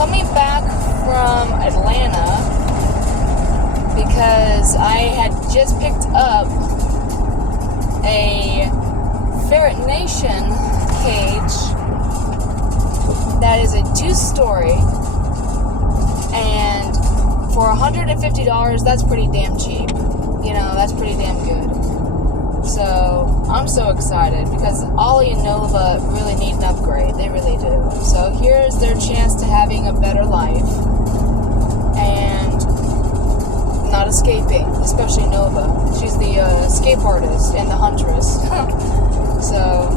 coming back from Atlanta because I had just picked up a Ferret Nation cage that is a 2-story, and for $150, that's pretty damn cheap. You know, that's pretty damn good. So, I'm so excited because Ollie and Nova really need an upgrade. They really do. So, here's their chance to having a better life and not escaping, especially Nova. She's the escape artist and the huntress. So,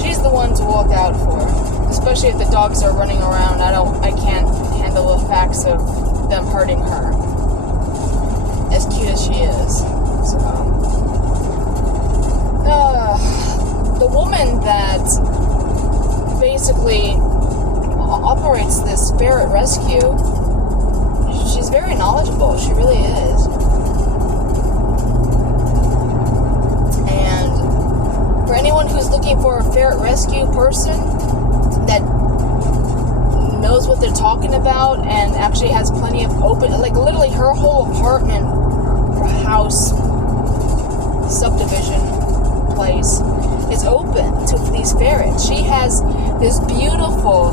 she's the one to look out for, especially if the dogs are running around. I can't handle the facts of them hurting her, as cute as she is. So, the woman that basically operates this ferret rescue, she's very knowledgeable. She really is. And for anyone who's looking for a ferret rescue person that knows what they're talking about and actually has plenty of open, like literally her whole apartment or house subdivision place is open to these ferrets. She has this beautiful,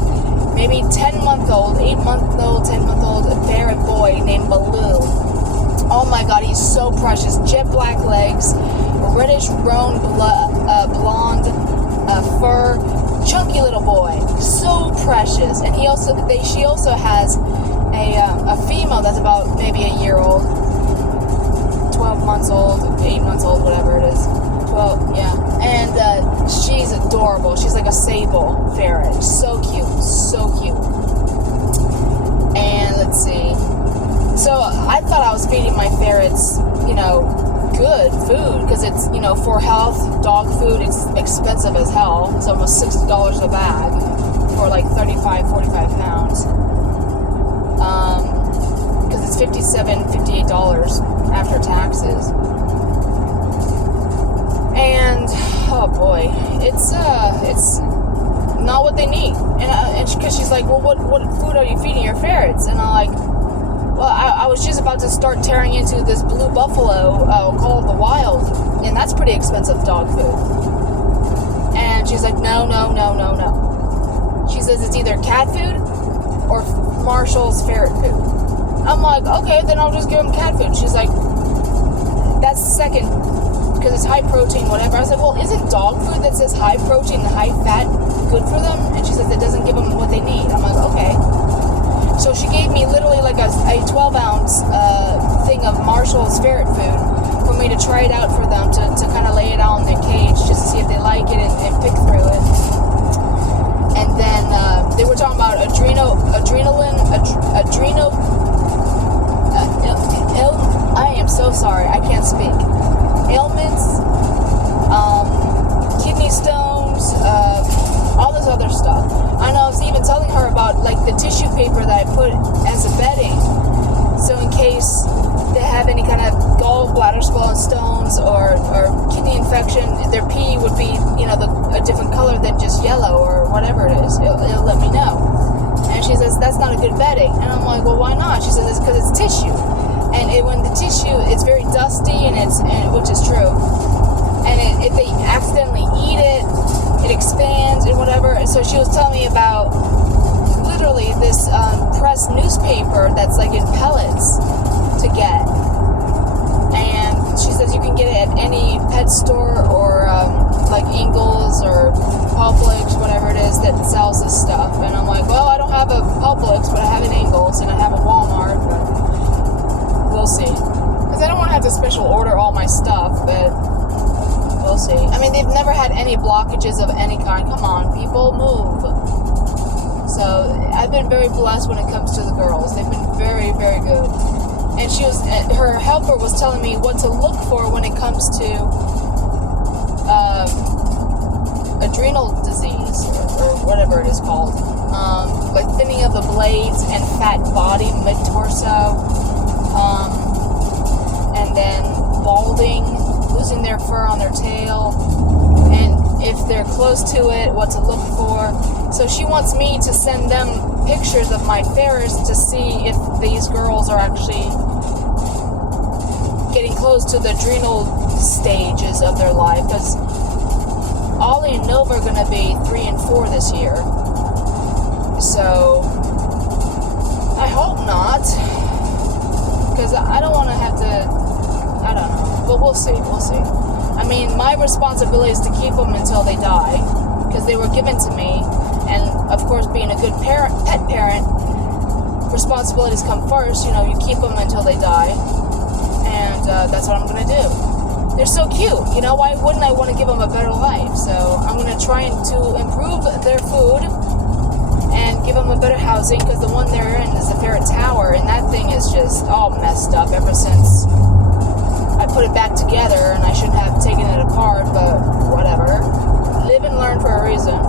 maybe 10-month-old, 8-month-old, 10-month-old ferret boy named Baloo. Oh my god, he's so precious. Jet black legs, reddish roan blonde fur, chunky little boy. So precious. And she also has a female that's about maybe a year old, 12 months old, 8 months old, whatever it is. 12, yeah. And she's adorable. She's like a sable ferret. So cute. So cute. And let's see. So I thought I was feeding my ferrets, good food, because it's, for health, dog food, it's expensive as hell. It's almost $60 a bag for like 35, 45 pounds. Because it's $57, $58 after taxes. And oh boy, it's not what they need. And because she's like, well, what food are you feeding your ferrets? And I'm like, well, I was just about to start tearing into this blue buffalo called the Wild, and that's pretty expensive dog food. And she's like, no. She says it's either cat food or Marshall's ferret food. I'm like, okay, then I'll just give them cat food. She's like, that's second, because it's high protein, whatever. I was like, well, isn't dog food that says high protein and high fat good for them? And she says it doesn't give them what they need. I'm like, okay. So she gave me literally like a 12-ounce thing of Marshall's ferret food for me to try it out for them, to kind of lay it out in their cage just to see if they like it and pick through it. And then they were talking about I am so sorry, I can't speak. Ailments, kidney stones, all this other stuff. I know I was even telling her about like the tissue paper that I put as a bedding, so in case they have any kind of gallbladder stones or kidney infection, their pee would be a different color than just yellow or whatever it is. It'll let me know. And she says that's not a good bedding, and I'm like, well, why not? She says it's because it's tissue, and when the tissue, it's very dusty, which is true. And if they accidentally eat it, it expands and whatever. So she was telling me about literally this pressed newspaper that's like in pellets to get. And she says you can get it at any pet store or like Ingles or Publix, whatever it is that sells this stuff. And I'm like, well, I don't have a Publix, but I have an Ingles and I have a Walmart, but we'll see. Because I don't want to have to special order all my stuff, but we'll see. I mean, they've never had any blockages of any kind. Come on, people, move. So I've been very blessed when it comes to the girls. They've been very, very good. And her helper was telling me what to look for when it comes to adrenal disease or whatever it is called. Like thinning of the blades and fat body, mid-torso. And then balding, losing their fur on their tail. And if they're close to it, what to look for. So she wants me to send them pictures of my ferrets to see if these girls are actually getting close to the adrenal stages of their life, because Ollie and Nova are going to be 3 and 4 this year. So I hope not, because I don't want to have to, I don't know, but we'll see. I mean, my responsibility is to keep them until they die, because they were given to me, and of course, being a good pet parent, responsibilities come first. You know, you keep them until they die, and that's what I'm going to do. They're so cute, you know, why wouldn't I want to give them a better life? So I'm going to try to improve their food and give them a better housing, because the one they're in is the ferret tower, and that thing is just all messed up ever since I put it back together, and I shouldn't have taken it apart, but whatever. Live and learn for a reason.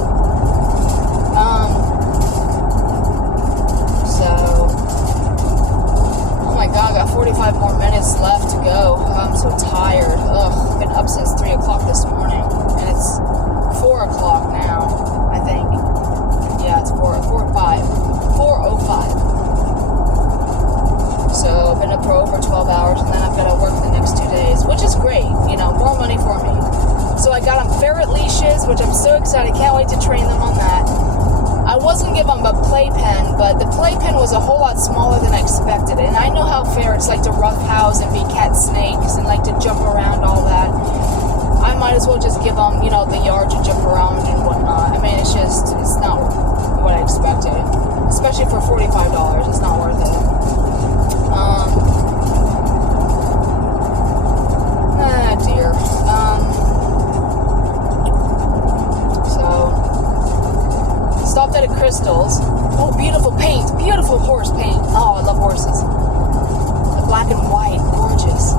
Oh my god, I got 45 more minutes left to go. I'm so tired. I've been up since 3 o'clock this morning, and it's 4 o'clock now, I think. Yeah, it's 4:05. So I've been up for over 12 hours, and then I've got to work the next 2 days, which is great, you know, more money for me. So I got them ferret leashes, which I'm so excited. Can't wait to train them on that. I was going to give them a playpen, but the playpen was a whole lot smaller than I expected. And I know how ferrets like to roughhouse and be cat snakes and like to jump around, all that. I might as well just give them, you know, the yard to jump around and whatnot. I mean, it's not what I expected. Especially for $45, it's not worth it. Dear. Stopped at a Crystal's. Oh, beautiful paint. Beautiful horse paint. Oh, I love horses. The black and white. Gorgeous.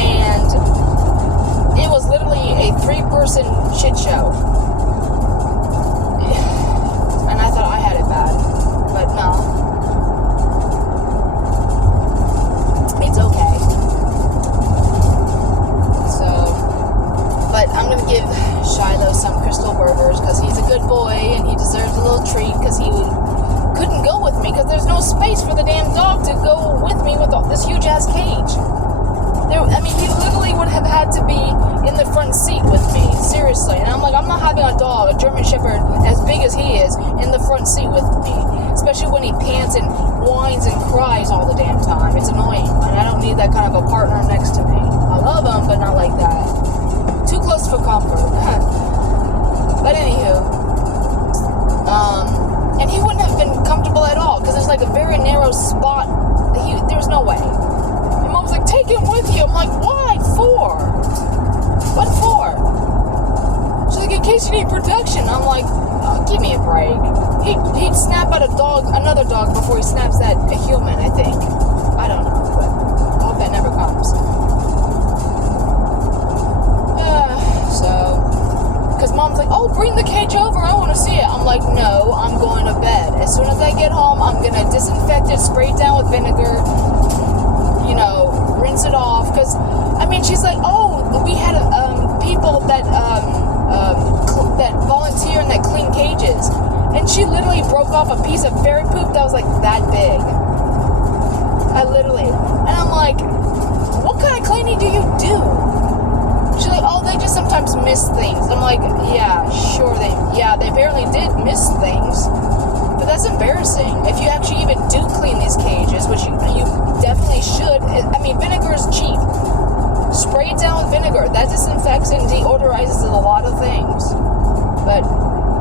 And it was literally a 3-person shit show. And I thought I had it bad. But no. It's okay. But I'm going to give Shiloh some Crystal burgers, because he's a good boy and he deserves a little treat, because he couldn't go with me because there's no space for the damn dog to go with me with this huge ass cage. He literally would have had to be in the front seat with me, seriously. And I'm like, I'm not having a dog, a German Shepherd as big as he is, in the front seat with me, especially when he pants and whines and cries all the damn time. It's annoying, and I don't need that kind of a partner next to me. I love him, but not like that. Too close for comfort. But anywho, and he wouldn't have been comfortable at all, because there's like a very narrow spot. There's no way. And Mom's like, take him with you. I'm like, why? For? What for? She's like, in case you need protection. I'm like, oh, give me a break. He'd snap at another dog before he snaps at a human, I think. I don't know, but I hope that never comes. Because Mom's like, oh, bring the cage over, I want to see it. I'm like, no, I'm going to bed. As soon as I get home, I'm going to disinfect it, spray it down with vinegar, you know, rinse it off. Because, she's like, oh, we had people that volunteer and that clean cages. And she literally broke off a piece of ferret poop that was like that big. And I'm like, what kind of cleaning do you do? She's like, oh, they just sometimes miss things. I'm like, yeah, sure, they apparently did miss things, but that's embarrassing. If you actually even do clean these cages, which you definitely should. Vinegar is cheap. Spray it down with vinegar. That disinfects and deodorizes a lot of things. But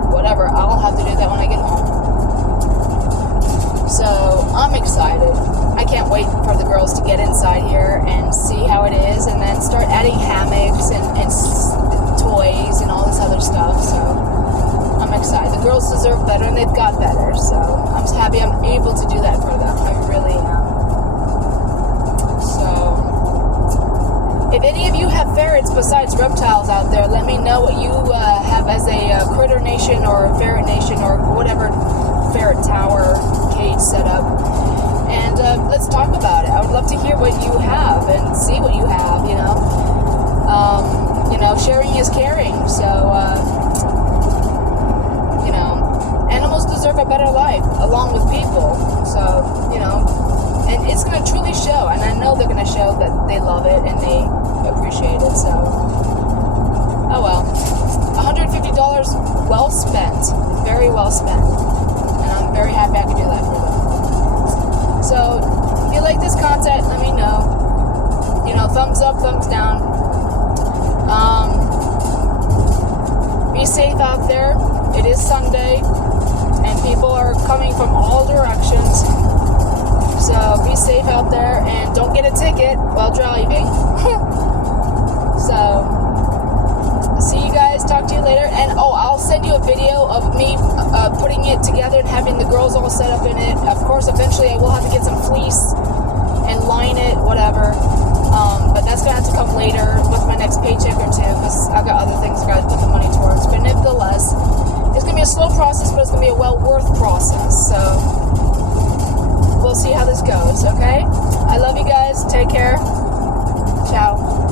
whatever, I'll have to do that when I get home. So I'm excited. I can't wait for the girls to get inside here and see how it is, and then start adding hammocks and toys and all this other stuff. So I'm excited. The girls deserve better, and they've got better. So I'm just happy I'm able to do that for them. I really am. So if any of you have ferrets besides reptiles out there, let me know what you have as a critter nation or ferret nation or whatever ferret tower cage setup. And let's talk about it. I would love to hear what you have and see what you have, you know. sharing is caring. So, animals deserve a better life along with people. So, and it's going to truly show. And I know they're going to show that they love it and they appreciate it. So, oh well. $150 well spent. Very well spent. And I'm very happy I could do that for them. So, if you like this content, let me know. Thumbs up, thumbs down. Be safe out there. It is Sunday, and people are coming from all directions. So be safe out there, and don't get a ticket while driving. So, see you guys. Talk to you later. And I'll send you a video of me putting it together and having the girls all set up in it. Of course, eventually I will have to get some fleece and line it, whatever. But that's going to have to come later with my next paycheck or two, because I've got other things I've got to put the money towards. But nevertheless, it's going to be a slow process, but it's going to be a well-worth process. So, we'll see how this goes, okay? I love you guys. Take care. Ciao.